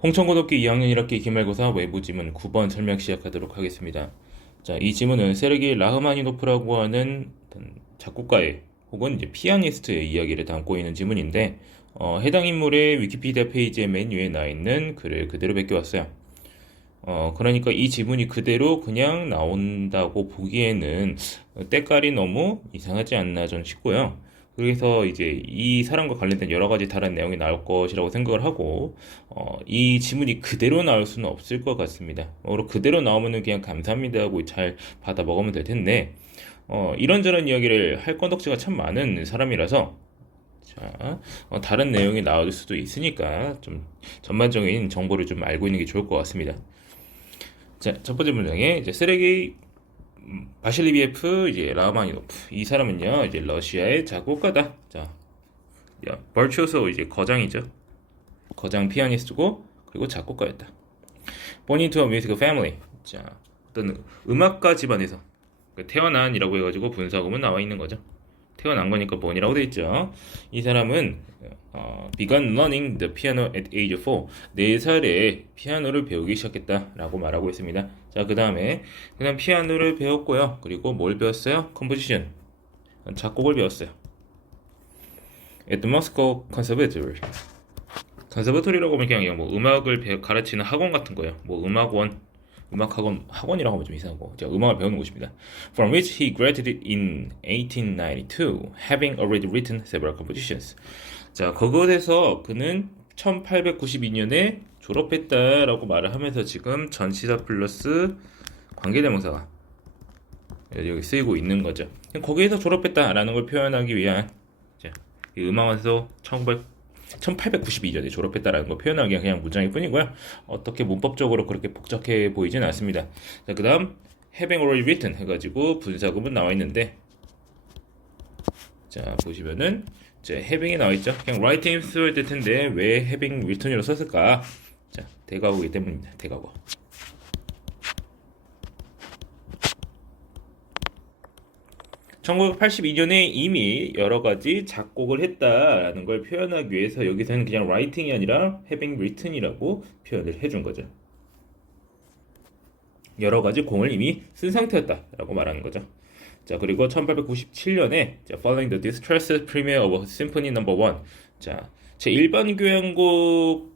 홍천고등학교 2학년 1학기 기말고사 외부 지문 9번 설명 시작하도록 하겠습니다. 자, 이 지문은 세르게이 라흐마니노프라고 하는 어떤 작곡가의 혹은 이제 피아니스트의 이야기를 담고 있는 지문인데 해당 인물의 위키피디아 페이지의 맨 위에 나 있는 글을 그대로 베껴왔어요. 그러니까 이 지문이 그대로 그냥 나온다고 보기에는 때깔이 너무 이상하지 않나 전 싶고요. 그래서 이제 이 사람과 관련된 여러 가지 다른 내용이 나올 것이라고 생각을 하고 이 지문이 그대로 나올 수는 없을 것 같습니다. 그대로 나오면은 그냥 감사합니다 하고 잘 받아 먹으면 될 텐데 이런저런 이야기를 할 건덕지가 참 많은 사람이라서 자, 다른 내용이 나올 수도 있으니까 좀 전반적인 정보를 좀 알고 있는 게 좋을 것 같습니다. 자, 첫 번째 문장에 이제 세르게이 바실리비에프 이제 라흐마니노프 이 사람은요 이제 러시아의 작곡가다. 자, 버추오소 이제 거장이죠. 거장 피아니스트고 그리고 작곡가였다. Born into a musical family. 자, 어떤 음악가 집안에서 태어난이라고 해가지고 분사구문 나와 있는 거죠. 태어난 거니까 born이라고 돼 있죠. 이 사람은 began learning the piano at age 4. 4살에 피아노를 배우기 시작했다라고 말하고 있습니다. 자, 그 다음에 그냥 피아노를 배웠고요. 그리고 뭘 배웠어요? composition. 작곡을 배웠어요. at the Moscow Conservatory. 컨서버토리라고 하면 그냥 뭐 음악을 가르치는 학원 같은 거예요. 뭐 학원이라고 하면 좀 이상하고 제가 음악을 배우는 곳입니다. From which he graduated in 1892, having already written several compositions. 자, 그것에서 그는 1892년에 졸업했다라고 말을 하면서 지금 전치사 플러스 관계대명사가 여기 쓰이고 있는 거죠. 거기에서 졸업했다라는 걸 표현하기 위한 이 음악원에서 1892년에 졸업했다라는 걸 표현하기 위한 그냥 문장일 뿐이고요. 어떻게 문법적으로 그렇게 복잡해 보이진 않습니다. 자, 그 다음 having already written 해가지고 분사구문 나와 있는데 자, 보시면은 이제 having이 나와 있죠. 그냥 writing 써야 될 텐데 왜 having written이라고 썼을까? 자, 대과거이기 때문입니다. 대과거. 1982년에 이미 여러 가지 작곡을 했다라는 걸 표현하기 위해서 여기서는 그냥 writing이 아니라 having written이라고 표현을 해준 거죠. 여러 가지 공을 이미 쓴 상태였다라고 말하는 거죠. 자, 그리고 1897년에 Following the Distress Premiere of Symphony No. 1. 자, 제 일반 교향곡을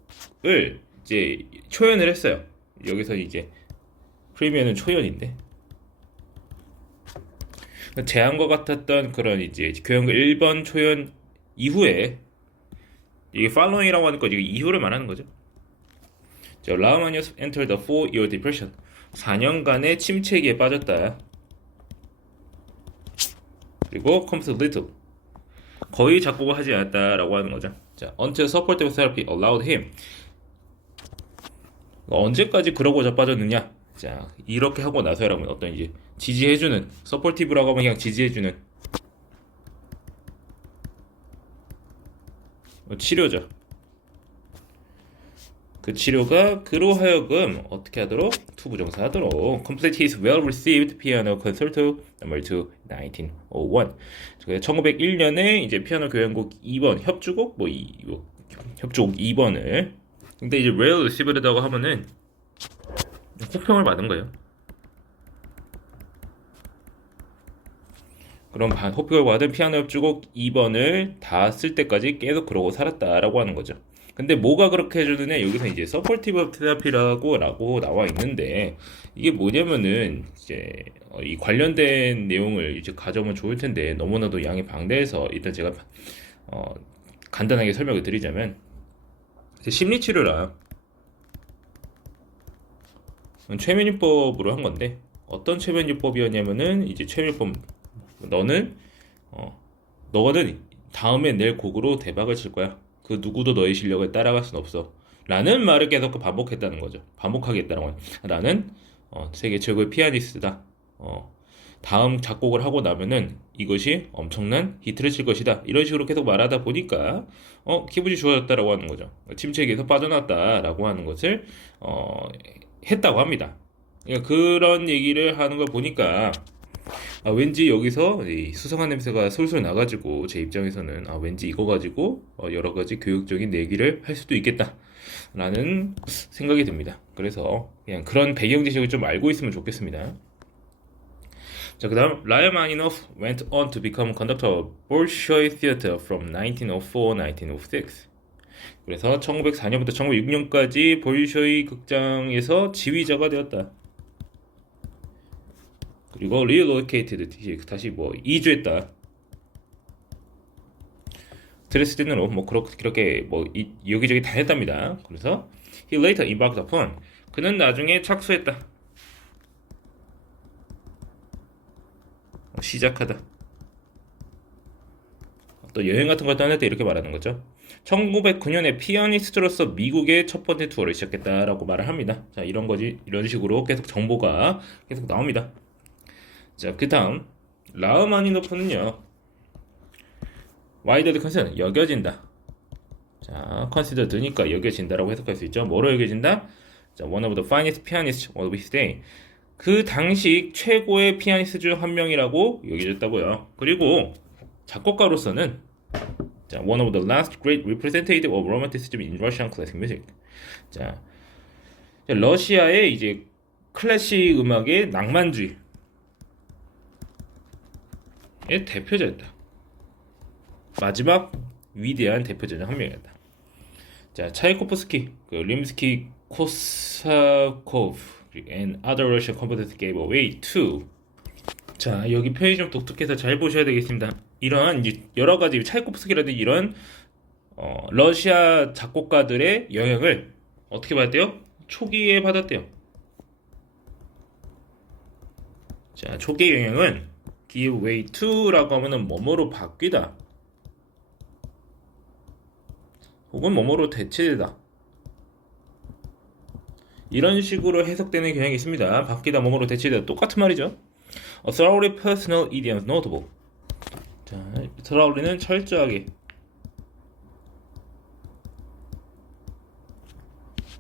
이제 초연을 했어요. 여기서 이제 프리미어는 초연인데 제안과 같았던 그런 이제 교향곡 1번 초연 이후에 이게 following이라고 하는 거 이게 이후를 말하는 거죠. 자, 라흐마니노프 entered the 4-year depression. 4년간의 침체기에 빠졌다. 그리고 comes little. 거의 작곡을 하지 않았다라고 하는 거죠. 자, until supportive therapy allowed him. 언제까지 그러고자 빠졌느냐? 자, 이렇게 하고 나서라면 어떤 이제 지지해주는 서포티브라고 하면 그냥 지지해주는 치료죠. 그 치료가 그로 하여금 어떻게 하도록 투부정사 하도록 complete his well-received piano concerto No. 2, 1901. 1901년에 이제 피아노 교향곡 2번 협주곡 협주곡 2번을 근데 이제 well-received라고 하면은 호평을 받은 거예요. 그럼 호평을 받은 피아노 협주곡 2번을 다 쓸 때까지 계속 그러고 살았다라고 하는 거죠. 근데 뭐가 그렇게 해주느냐? 여기서 이제 서포티브 테라피라고 나와 있는데 이게 뭐냐면은 이제 이 관련된 내용을 이제 가져오면 좋을 텐데 너무나도 양이 방대해서 일단 제가 간단하게 설명을 드리자면 심리치료라 최면요법으로 한 건데 어떤 최면요법이었냐면은 이제 최면요법 너는 다음에 낼 곡으로 대박을 칠 거야. 그 누구도 너의 실력을 따라갈 순 없어. 라는 말을 계속 반복했다는 거죠. 반복하겠다는 거예요. 나는 세계 최고의 피아니스트다. 다음 작곡을 하고 나면은 이것이 엄청난 히트를 칠 것이다. 이런 식으로 계속 말하다 보니까 기분이 좋아졌다라고 하는 거죠. 침체기에서 빠져났다라고 하는 것을 했다고 합니다. 그러니까 그런 얘기를 하는 걸 보니까 왠지 여기서 이 수상한 냄새가 솔솔 나가지고 제 입장에서는 왠지 이거 가지고 여러 가지 교육적인 얘기를 할 수도 있겠다. 라는 생각이 듭니다. 그래서 그냥 그런 배경 지식을 좀 알고 있으면 좋겠습니다. 자, 그 다음 라흐마니노프 went on to become conductor of Bolshoi Theater from 1904-1906. 그래서 1904년부터 1906년까지 볼쇼이 극장에서 지휘자가 되었다. 그리고 relocated, 다시 뭐 이주했다. 드레스덴으로 뭐 그렇게 뭐 여기저기 다녔답니다. 그래서 he later embarked upon, 그는 나중에 착수했다. 시작하다. 또 여행 같은 걸 떠날 때 이렇게 말하는 거죠. 1909년에 피아니스트로서 미국의 첫 번째 투어를 시작했다라고 말을 합니다. 자, 이런 거지, 이런 식으로 계속 정보가 계속 나옵니다. 자, 그 다음 라흐마니노프는요, widely considered, 여겨진다. 자, considered니까 여겨진다라고 해석할 수 있죠. 뭐로 여겨진다? 자, one of the finest pianists of his day. 그 당시 최고의 피아니스트 중 한 명이라고 여겨졌다고요. 그리고 작곡가로서는 자, one of the last great representative of romanticism in Russian classic music. 자, 러시아의 이제 클래식 음악의 낭만주의의 대표자였다. 마지막 위대한 대표자 중 한 명이었다. 자, 차이코프스키, 림스키 코사코프 and other Russian composers gave away to. 자, 여기 표현이 좀 독특해서 잘 보셔야 되겠습니다. 이런 이제 여러 가지 차이코프스키라든지 이런 러시아 작곡가들의 영향을 어떻게 받았대요? 초기에 받았대요. 자, 초기의 영향은 give way to라고 하면은 뭐뭐로 바뀌다, 혹은 뭐뭐로 대체되다, 이런 식으로 해석되는 경향이 있습니다. 바뀌다, 뭐뭐로 대체되다, 똑같은 말이죠. A thoroughly personal idiom is notable. 자, thoroughly는 철저하게,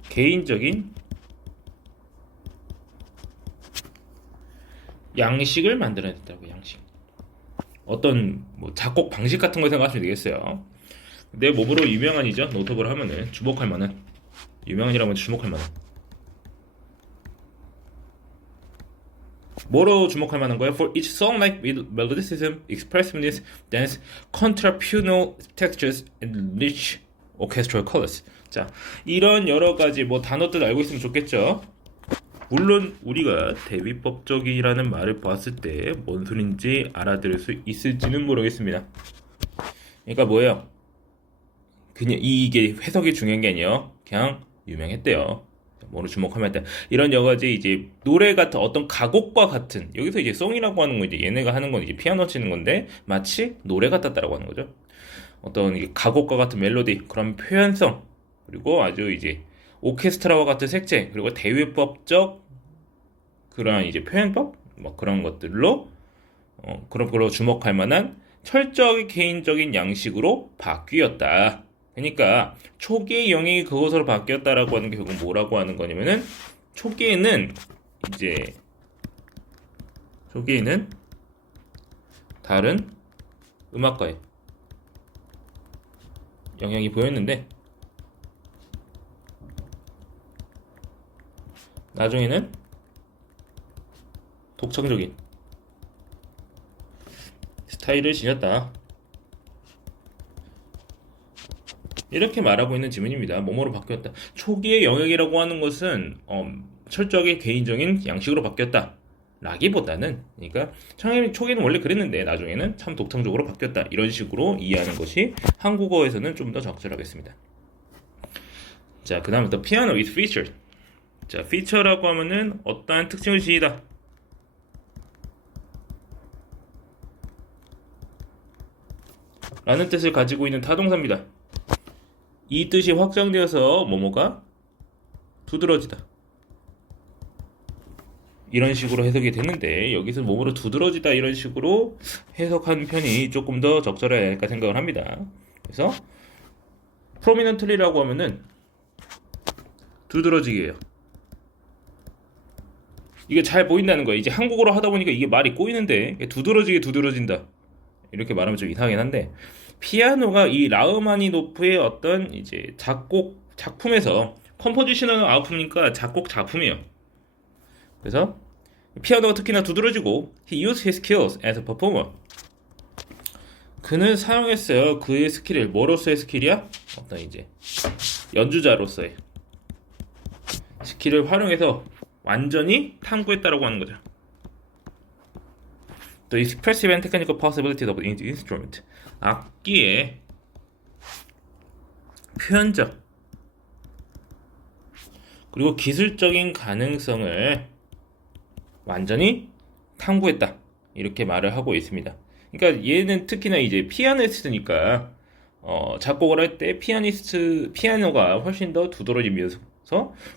개인적인 양식을 만들어냈다고. 양식, 어떤 뭐 작곡 방식 같은 걸 생각하시면 되겠어요. 내 몸으로 유명한이죠. 노트북을 하면은 주목할 만한, 유명한이라면 주목할 만한, 뭐로 주목할 만한 거예요? For each song like with melodicism, expressiveness, dance, contrapuntal textures, and rich orchestral colors. 자, 이런 여러 가지 뭐 단어들 알고 있으면 좋겠죠. 물론 우리가 대비법적이라는 말을 봤을 때 뭔 소린지 알아들을 수 있을지는 모르겠습니다. 그러니까 뭐예요? 그냥 이게 해석이 중요한 게 아니에요. 그냥 유명했대요. 뭐로 주목하면 돼. 이런 여러 가지 이제 노래 같은 어떤 가곡과 같은, 여기서 이제 송이라고 하는 거, 이제 얘네가 하는 건 이제 피아노 치는 건데 마치 노래 같았다라고 하는 거죠. 어떤 이게 가곡과 같은 멜로디, 그런 표현성, 그리고 아주 이제 오케스트라와 같은 색채, 그리고 대위법적 그런 이제 표현법, 뭐 그런 것들로 그런 걸로 주목할 만한 철저하게 개인적인 양식으로 바뀌었다. 그러니까 초기의 영역이 그것으로 바뀌었다라고 하는 게 결국 뭐라고 하는 거냐면은, 초기에는 다른 음악가의 영향이 보였는데 나중에는 독창적인 스타일을 지녔다. 이렇게 말하고 있는 지문입니다. 뭐뭐로 바뀌었다. 초기의 영역이라고 하는 것은 철저하게 개인적인 양식으로 바뀌었다 라기보다는, 그러니까 초기는 원래 그랬는데 나중에는 참 독창적으로 바뀌었다, 이런 식으로 이해하는 것이 한국어에서는 좀 더 적절하겠습니다. 자, 그 다음부터 piano with feature. 자, feature라고 하면은 어떠한 특징을 지니다, 라는 뜻을 가지고 있는 타동사입니다. 이 뜻이 확장되어서 뭐뭐가 두드러지다, 이런 식으로 해석이 되는데, 여기서 뭐뭐로 두드러지다 이런 식으로 해석한 편이 조금 더 적절하지 않을까 생각을 합니다. 그래서 prominently라고 하면은 두드러지게요. 이게 잘 보인다는 거예요. 이제 한국어로 하다 보니까 이게 말이 꼬이는데, 두드러지게 두드러진다 이렇게 말하면 좀 이상하긴 한데, 피아노가 이 라흐마니노프의 어떤 이제 작곡 작품에서 컴포지셔널 아웃풋이니까 작곡 작품이에요. 그래서 피아노가 특히나 두드러지고 he used his skills as a performer. 그는 사용했어요. 그의 스킬을. 뭐로서의 스킬이야? 어떤 이제 연주자로서의 스킬을 활용해서 완전히 탐구했다라고 하는 거죠. The expressive and technical possibilities of the instrument. 악기의 표현적 그리고 기술적인 가능성을 완전히 탐구했다. 이렇게 말을 하고 있습니다. 그러니까 얘는 특히나 이제 피아니스트니까 작곡을 할 때 피아노가 훨씬 더 두드러지면서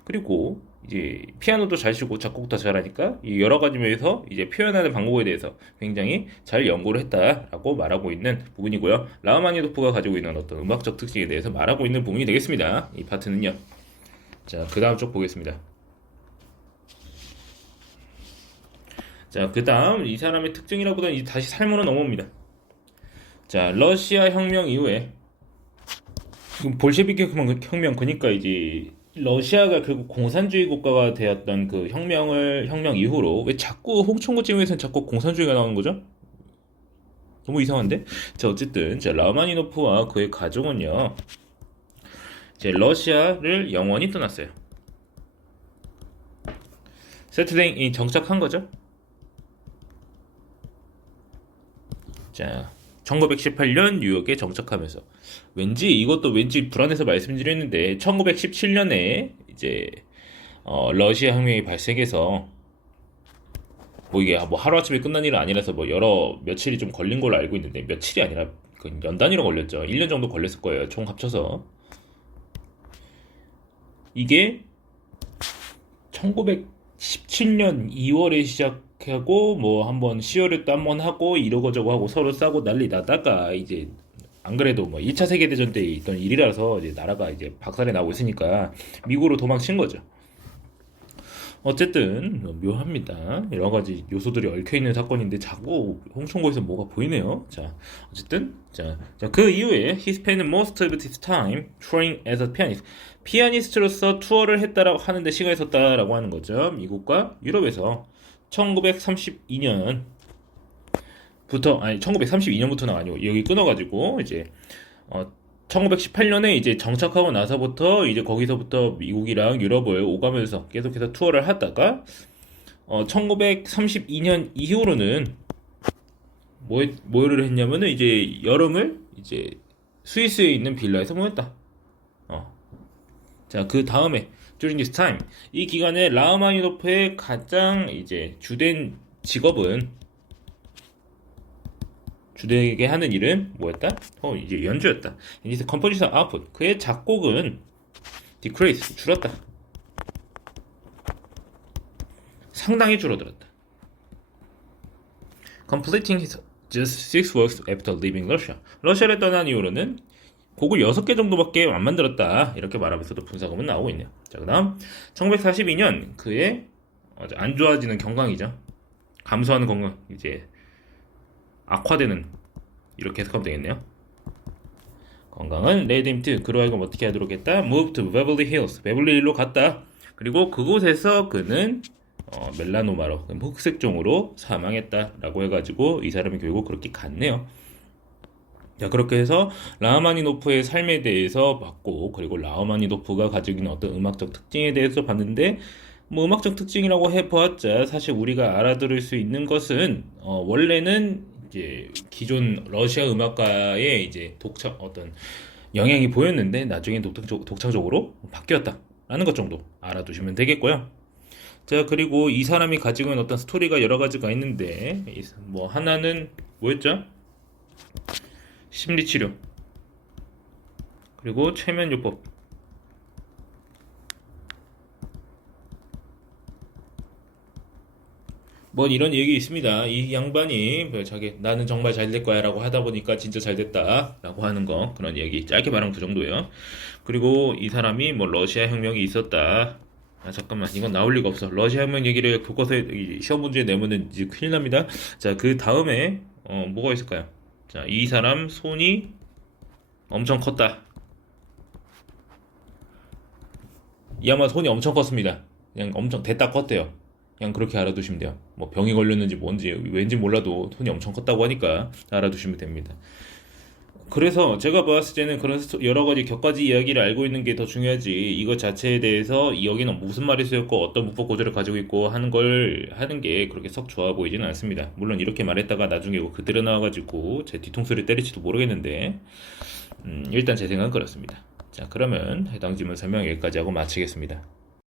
그리고 이제 피아노도 잘 치고 작곡도 잘하니까 이 여러 가지 면에서 이제 표현하는 방법에 대해서 굉장히 잘 연구를 했다라고 말하고 있는 부분이고요. 라흐마니노프가 가지고 있는 어떤 음악적 특징에 대해서 말하고 있는 부분이 되겠습니다. 이 파트는요. 자, 그 다음 쪽 보겠습니다. 자, 그 다음 이 사람의 특징이라보다는 이제 다시 삶으로 넘어옵니다. 자, 러시아 혁명 이후에 볼셰비키 혁명 그러니까 이제 러시아가 결국 공산주의 국가가 되었던 그 혁명 이후로 왜 자꾸 홍천구 지명에서는 자꾸 공산주의가 나오는 거죠? 너무 이상한데? 자, 어쨌든 자, 라흐마니노프와 그의 가족은요. 이제 러시아를 영원히 떠났어요. 세트링이 정착한 거죠. 자, 1918년 뉴욕에 정착하면서 이것도 왠지 불안해서 말씀드렸는데 1917년에 이제 러시아 혁명이 발생해서 뭐 이게 뭐 하루아침에 끝난 일은 아니라서 뭐 며칠이 좀 걸린 걸로 알고 있는데 며칠이 아니라 그 연 단위로 걸렸죠. 1년 정도 걸렸을 거예요. 총 합쳐서. 이게 1917년 2월에 시작하고 뭐 한번 10월에 또 한번 하고 이러고저러고 하고 서로 싸고 난리 나다가 이제 안 그래도 뭐 1차 세계대전 때 있던 일이라서 이제 나라가 이제 박살이 나고 있으니까 미국으로 도망친 거죠. 어쨌든 묘합니다. 여러 가지 요소들이 얽혀 있는 사건인데 자꾸 홍천구에서 뭐가 보이네요. 자, 어쨌든 자, 그 이후에 he spent most of his time touring as a pianist. 피아니스트로서 투어를 했다라고 하는데 시간이 썼다라고 하는 거죠. 미국과 유럽에서 1932년 1932년부터는 아니고 여기 끊어가지고 이제 1918년에 이제 정착하고 나서부터 이제 거기서부터 미국이랑 유럽을 오가면서 계속해서 투어를 하다가 1932년 이후로는 뭐를 했냐면은 이제 여름을 이제 스위스에 있는 빌라에서 보냈다. 자, 그 다음에 during this time 이 기간에 라흐마니노프의 가장 이제 주된 직업은 주되게 하는 일은 뭐였다? 이제 연주였다. 이제 컴포지션 아웃풋. 그의 작곡은 decrease 줄었다. 상당히 줄어들었다. Completing his just 6 works after leaving Russia. 러시아를 떠난 이후로는 곡을 6개 정도밖에 안 만들었다. 이렇게 말하면서도 분사금은 나오고 있네요. 자, 그 다음 1942년 그의 안 좋아지는 건강이죠. 감소하는 건강 이제 악화되는 이렇게 해석하면 되겠네요. 건강은 led him to 그로 하여금 어떻게 하도록 했다? Move to Beverly Hills 베벌리 힐로 갔다. 그리고 그곳에서 그는 멜라노마로 흑색종으로 사망했다라고 해가지고 이 사람이 결국 그렇게 갔네요. 자, 그렇게 해서 라흐마니노프의 삶에 대해서 봤고 그리고 라흐마니노프가 가지고 있는 어떤 음악적 특징에 대해서 봤는데 뭐 음악적 특징이라고 해보았자 사실 우리가 알아들을 수 있는 것은 원래는 이제 기존 러시아 음악가의 이제 어떤 영향이 보였는데 나중에 독창적으로 바뀌었다라는 것 정도 알아두시면 되겠고요. 자, 그리고 이 사람이 가지고 있는 어떤 스토리가 여러 가지가 있는데 뭐 하나는 뭐였죠? 심리치료 그리고 최면요법 뭐 이런 얘기 있습니다. 이 양반이 나는 정말 잘 될 거야 라고 하다 보니까 진짜 잘 됐다 라고 하는 거 그런 얘기 짧게 말하면 그 정도예요. 그리고 이 사람이 뭐 러시아 혁명이 있었다. 잠깐만 이건 나올 리가 없어. 러시아 혁명 얘기를 교과서에 시험 문제에 내면은 이제 큰일 납니다. 자, 그 다음에 뭐가 있을까요? 자, 이 사람 손이 엄청 컸다. 이 아마 손이 엄청 컸습니다. 그냥 엄청 대딱 컸대요. 그냥 그렇게 알아두시면 돼요. 뭐 병이 걸렸는지 뭔지 왠지 몰라도 손이 엄청 컸다고 하니까 알아두시면 됩니다. 그래서 제가 봤을 때는 그런 여러 가지 격가지 이야기를 알고 있는 게 더 중요하지, 이것 자체에 대해서 여기는 무슨 말이 쓰였고 어떤 문법 구조를 가지고 있고 하는 걸 하는 게 그렇게 썩 좋아 보이지는 않습니다. 물론 이렇게 말했다가 나중에 그대로 나와가지고 제 뒤통수를 때릴지도 모르겠는데, 일단 제 생각은 그렇습니다. 자, 그러면 해당 지문 설명 여기까지 하고 마치겠습니다.